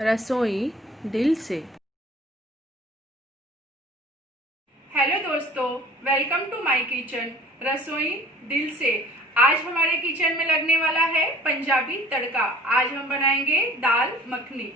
रसोई दिल से। हेलो दोस्तों, वेलकम टू माय किचन रसोई दिल से। आज हमारे किचन में लगने वाला है पंजाबी तड़का। आज हम बनाएंगे दाल मखनी।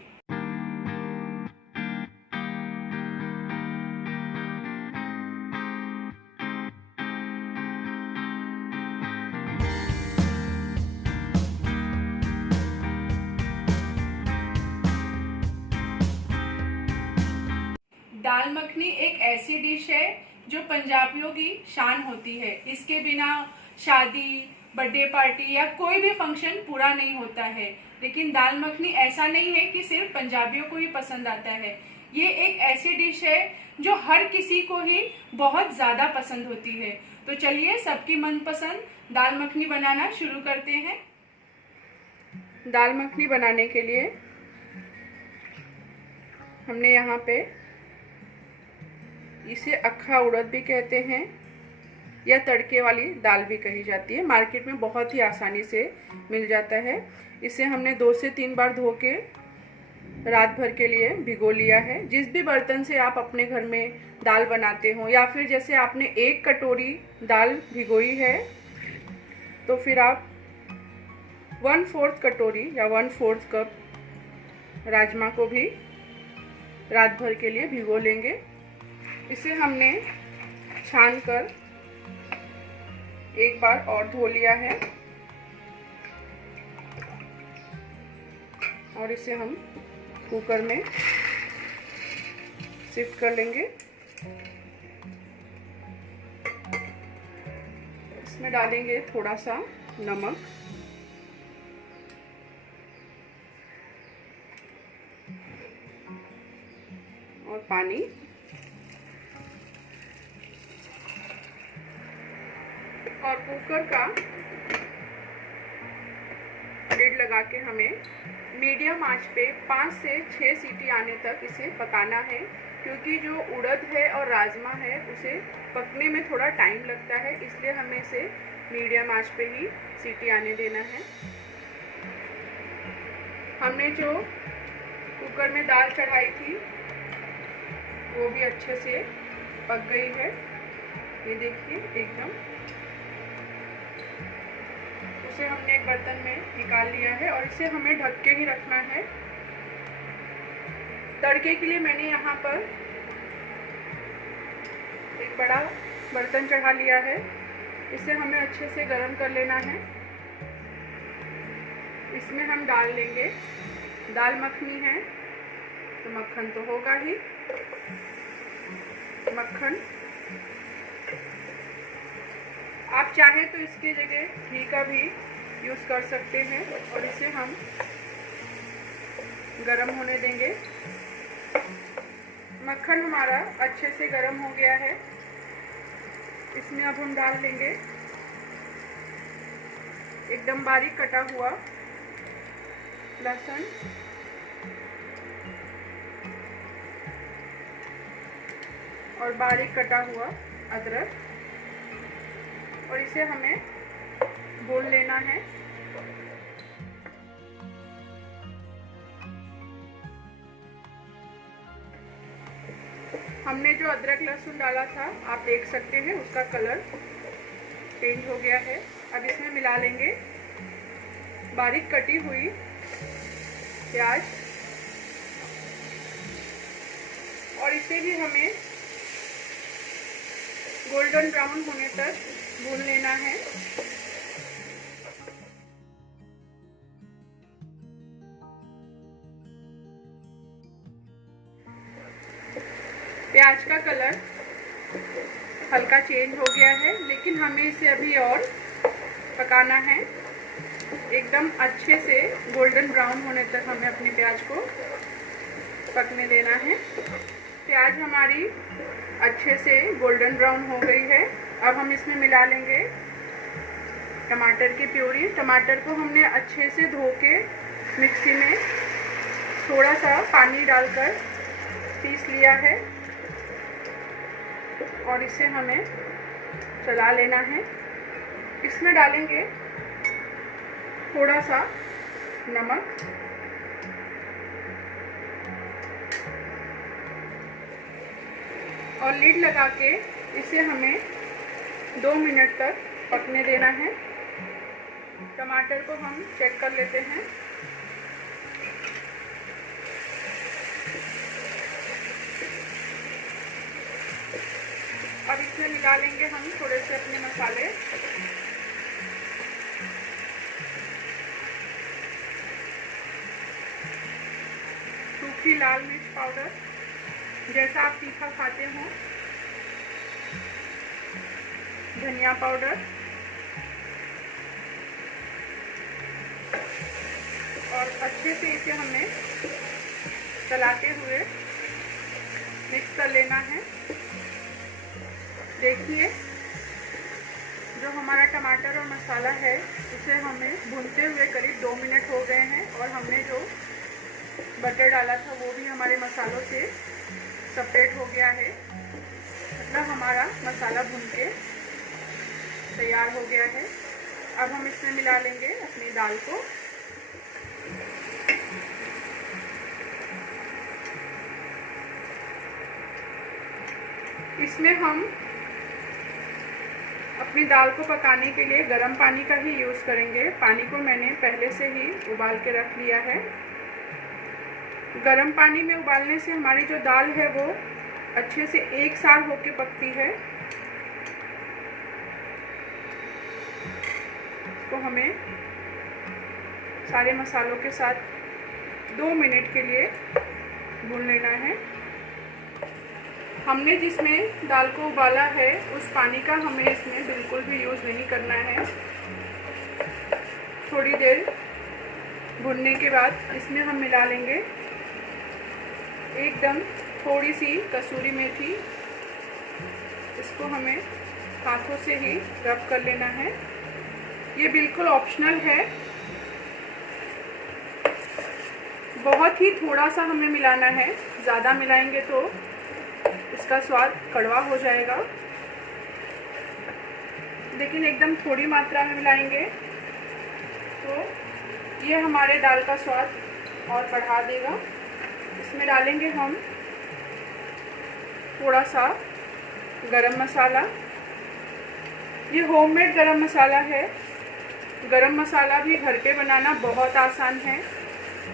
दाल मखनी एक ऐसी डिश है जो पंजाबियों की शान होती है। इसके बिना शादी, बर्थडे पार्टी या कोई भी फंक्शन पूरा नहीं होता है। लेकिन दाल मखनी ऐसा नहीं है कि सिर्फ पंजाबियों को ही पसंद आता है। ये एक ऐसी डिश है जो हर किसी को ही बहुत ज़्यादा पसंद होती है। तो चलिए सबकी मनपसंद दाल मखनी बनाना शुरू करते हैं। दाल मखनी बनाने के लिए हमने यहाँ पे इसे अक्खा उड़द भी कहते हैं या तड़के वाली दाल भी कही जाती है। मार्केट में बहुत ही आसानी से मिल जाता है। इसे हमने 2 से 3 बार धो के रात भर के लिए भिगो लिया है। जिस भी बर्तन से आप अपने घर में दाल बनाते हो या फिर जैसे आपने 1 कटोरी दाल भिगोई है तो फिर आप 1/4 कटोरी या 1/4 कप राजमा को भी रात भर के लिए भिगो लेंगे। इसे हमने छान कर एक बार और धो लिया है और इसे हम कुकर में शिफ्ट कर लेंगे। इसमें डालेंगे थोड़ा सा नमक और पानी और कुकर का लिड लगा के हमें मीडियम आंच पे 5 से 6 सीटी आने तक इसे पकाना है। क्योंकि जो उड़द है और राजमा है उसे पकने में थोड़ा टाइम लगता है, इसलिए हमें इसे मीडियम आंच पे ही सीटी आने देना है। हमने जो कुकर में दाल चढ़ाई थी वो भी अच्छे से पक गई है। ये देखिए एकदम। उसे हमने एक बर्तन में निकाल लिया है और इसे हमें ढक के ही रखना है। तड़के के लिए मैंने यहाँ पर एक बड़ा बर्तन चढ़ा लिया है। इसे हमें अच्छे से गर्म कर लेना है। इसमें हम डाल लेंगे, दाल मखनी है तो मक्खन तो होगा ही। मक्खन आप चाहे तो इसकी जगह घी का भी यूज़ कर सकते हैं और इसे हम गरम होने देंगे। मक्खन हमारा अच्छे से गरम हो गया है। इसमें अब हम डाल देंगे एकदम बारीक कटा हुआ लहसुन और बारीक कटा हुआ अदरक और इसे हमें भून लेना है। हमने जो अदरक लहसुन डाला था आप देख सकते हैं उसका कलर चेंज हो गया है। अब इसमें मिला लेंगे बारीक कटी हुई प्याज और इसे भी हमें गोल्डन ब्राउन होने तक भून लेना है। प्याज का कलर हल्का चेंज हो गया है, लेकिन हमें इसे अभी और पकाना है। एकदम अच्छे से गोल्डन ब्राउन होने तक हमें अपनी प्याज को पकने देना है। प्याज हमारी अच्छे से गोल्डन ब्राउन हो गई है। अब हम इसमें मिला लेंगे टमाटर की प्यूरी। टमाटर को हमने अच्छे से धो के मिक्सी में थोड़ा सा पानी डालकर पीस लिया है और इसे हमें चला लेना है। इसमें डालेंगे थोड़ा सा नमक और लीड लगा के इसे हमें 2 मिनट तक पकने देना है। टमाटर को हम चेक कर लेते हैं। अब इसमें मिला लेंगे हम थोड़े से अपने मसाले। सूखी लाल मिर्च पाउडर, जैसा आप तीखा खाते हो। धनिया पाउडर और अच्छे से इसे हमें चलाते हुए मिक्स कर लेना है। देखिए, जो हमारा टमाटर और मसाला है उसे हमें भूनते हुए करीब 2 मिनट हो गए हैं और हमने जो बटर डाला था वो भी हमारे मसालों से सेपरेट हो गया है। मतलब हमारा मसाला भून के तैयार हो गया है। अब हम इसमें मिला लेंगे अपनी दाल को। इसमें हम अपनी दाल को पकाने के लिए गर्म पानी का ही यूज़ करेंगे। पानी को मैंने पहले से ही उबाल के रख लिया है। गर्म पानी में उबालने से हमारी जो दाल है वो अच्छे से एक साथ होके पकती है। तो हमें सारे मसालों के साथ 2 मिनट के लिए भून लेना है। हमने जिसमें दाल को उबाला है उस पानी का हमें इसमें बिल्कुल भी यूज़ नहीं करना है। थोड़ी देर भूनने के बाद इसमें हम मिला लेंगे एकदम थोड़ी सी कसूरी मेथी। इसको हमें हाथों से ही रब कर लेना है। ये बिल्कुल ऑप्शनल है, बहुत ही थोड़ा सा हमें मिलाना है। ज़्यादा मिलाएंगे तो इसका स्वाद कड़वा हो जाएगा, लेकिन एकदम थोड़ी मात्रा में मिलाएंगे तो ये हमारे दाल का स्वाद और बढ़ा देगा। इसमें डालेंगे हम थोड़ा सा गरम मसाला। ये होममेड गरम मसाला है। गरम मसाला भी घर पे बनाना बहुत आसान है।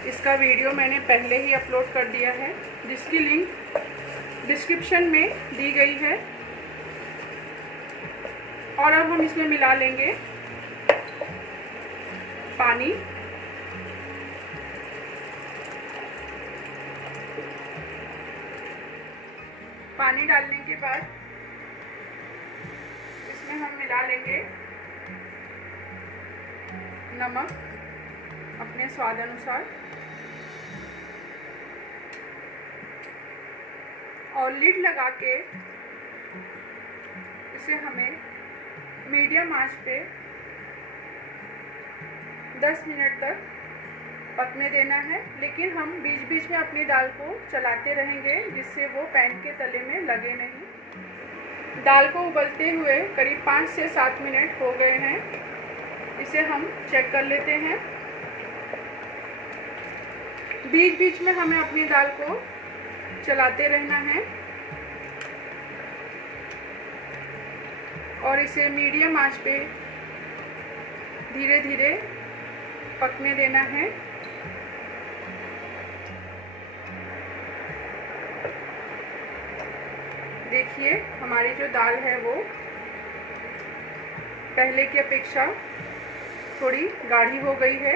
इसका वीडियो मैंने पहले ही अपलोड कर दिया है, जिसकी लिंक डिस्क्रिप्शन में दी गई है। और अब हम इसमें मिला लेंगे पानी। पानी डालने के बाद इसमें हम मिला लेंगे नमक अपने स्वाद अनुसार और लीड लगा के इसे हमें मीडियम आंच पे 10 मिनट तक पकने देना है। लेकिन हम बीच बीच में अपनी दाल को चलाते रहेंगे जिससे वो पैन के तले में लगे नहीं। दाल को उबलते हुए करीब 5 से 7 मिनट हो गए हैं। इसे हम चेक कर लेते हैं। बीच बीच में हमें अपनी दाल को चलाते रहना है और इसे मीडियम आंच पे धीरे धीरे पकने देना है। देखिए, हमारी जो दाल है वो पहले की अपेक्षा थोड़ी गाढ़ी हो गई है।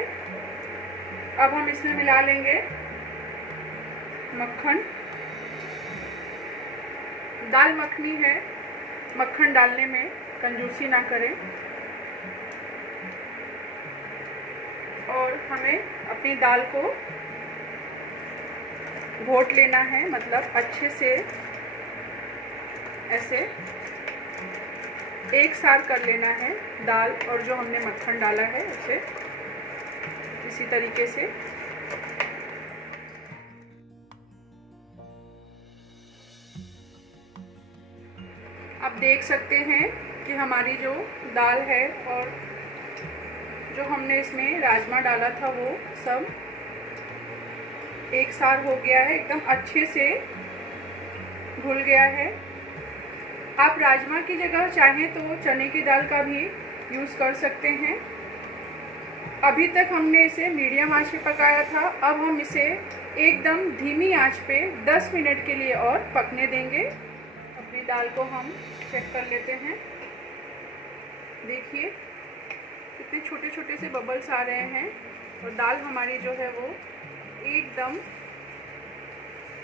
अब हम इसमें मिला लेंगे मक्खन। दाल मखनी है, मक्खन डालने में कंजूसी ना करें। और हमें अपनी दाल को घोट लेना है, मतलब अच्छे से ऐसे एक साथ कर लेना है। दाल और जो हमने मक्खन डाला है उसे इसी तरीके से। आप देख सकते हैं कि हमारी जो दाल है और जो हमने इसमें राजमा डाला था वो सब एक साथ हो गया है, एकदम अच्छे से घुल गया है। आप राजमा की जगह चाहें तो चने की दाल का भी यूज़ कर सकते हैं। अभी तक हमने इसे मीडियम आंच पे पकाया था। अब हम इसे एकदम धीमी आंच पे 10 मिनट के लिए और पकने देंगे। अपनी दाल को हम चेक कर लेते हैं। देखिए कितने छोटे छोटे से बबल्स आ रहे हैं और दाल हमारी जो है वो एकदम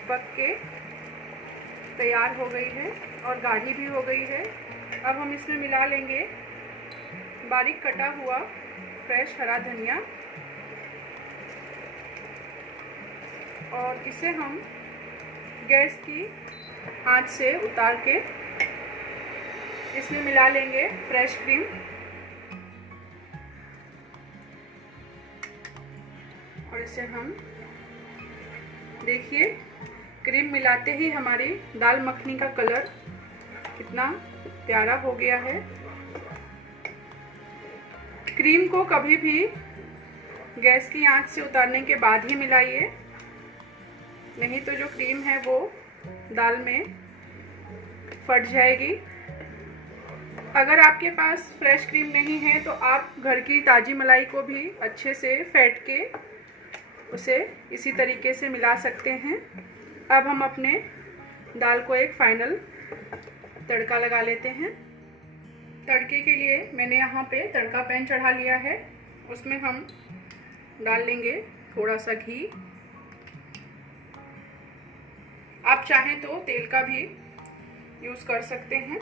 पक के तैयार हो गई है और गाढ़ी भी हो गई है। अब हम इसमें मिला लेंगे बारीक कटा हुआ फ्रेश हरा धनिया और इसे हम गैस की आंच से उतार के इसमें मिला लेंगे फ्रेश क्रीम और इसे हम देखिए क्रीम मिलाते ही हमारी दाल मखनी का कलर कितना प्यारा हो गया है। क्रीम को कभी भी गैस की आंच से उतारने के बाद ही मिलाइए, नहीं तो जो क्रीम है वो दाल में फट जाएगी। अगर आपके पास फ्रेश क्रीम नहीं है तो आप घर की ताज़ी मलाई को भी अच्छे से फेंट के उसे इसी तरीके से मिला सकते हैं। अब हम अपने दाल को एक फाइनल तड़का लगा लेते हैं। तड़के के लिए मैंने यहाँ पे तड़का पैन चढ़ा लिया है। उसमें हम डाल लेंगे थोड़ा सा घी। आप चाहें तो तेल का भी यूज़ कर सकते हैं।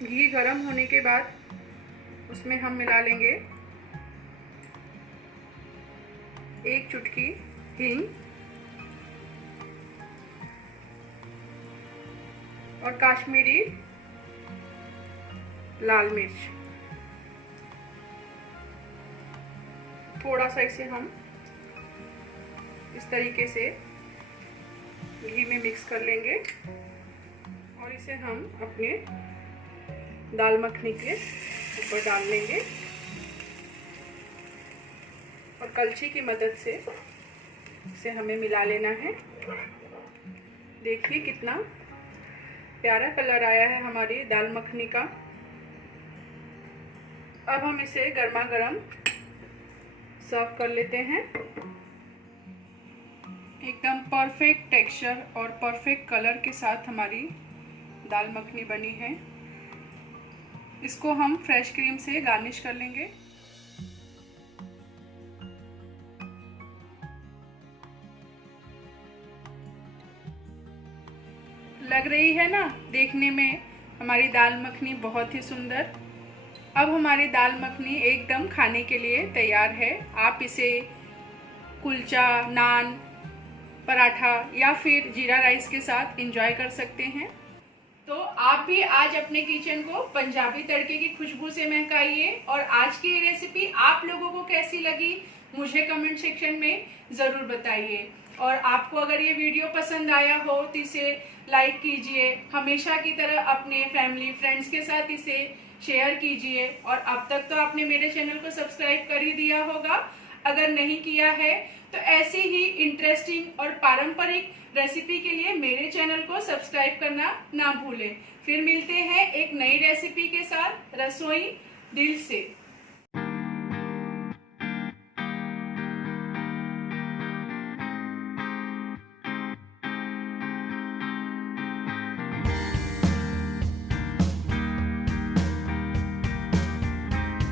घी गर्म होने के बाद उसमें हम मिला लेंगे एक चुटकी हींग और काश्मीरी लाल मिर्च। थोड़ा सा इसे हम इस तरीके से घी में मिक्स कर लेंगे और इसे हम अपने दाल मखनी के ऊपर डाल लेंगे और कलछी की मदद से इसे हमें मिला लेना है। देखिए कितना प्यारा कलर आया है हमारी दाल मखनी का। अब हम इसे गर्मा गर्म सर्व कर लेते हैं। एकदम परफेक्ट टेक्सचर और परफेक्ट कलर के साथ हमारी दाल मखनी बनी है। इसको हम फ्रेश क्रीम से गार्निश कर लेंगे। लग रही है ना देखने में हमारी दाल मखनी बहुत ही सुंदर। अब हमारी दाल मखनी एकदम खाने के लिए तैयार है। आप इसे कुलचा, नान, पराठा या फिर जीरा राइस के साथ एंजॉय कर सकते हैं। तो आप भी आज अपने किचन को पंजाबी तड़के की खुशबू से महकाइए। और आज की ये रेसिपी आप लोगों को कैसी लगी मुझे कमेंट सेक्शन में ज़रूर बताइए। और आपको अगर ये वीडियो पसंद आया हो तो इसे लाइक कीजिए। हमेशा की तरह अपने फैमिली फ्रेंड्स के साथ इसे शेयर कीजिए। और अब तक तो आपने मेरे चैनल को सब्सक्राइब कर ही दिया होगा। अगर नहीं किया है तो ऐसी ही इंटरेस्टिंग और पारंपरिक रेसिपी के लिए मेरे चैनल को सब्सक्राइब करना ना भूलें। फिर मिलते हैं एक नई रेसिपी के साथ रसोई दिल से।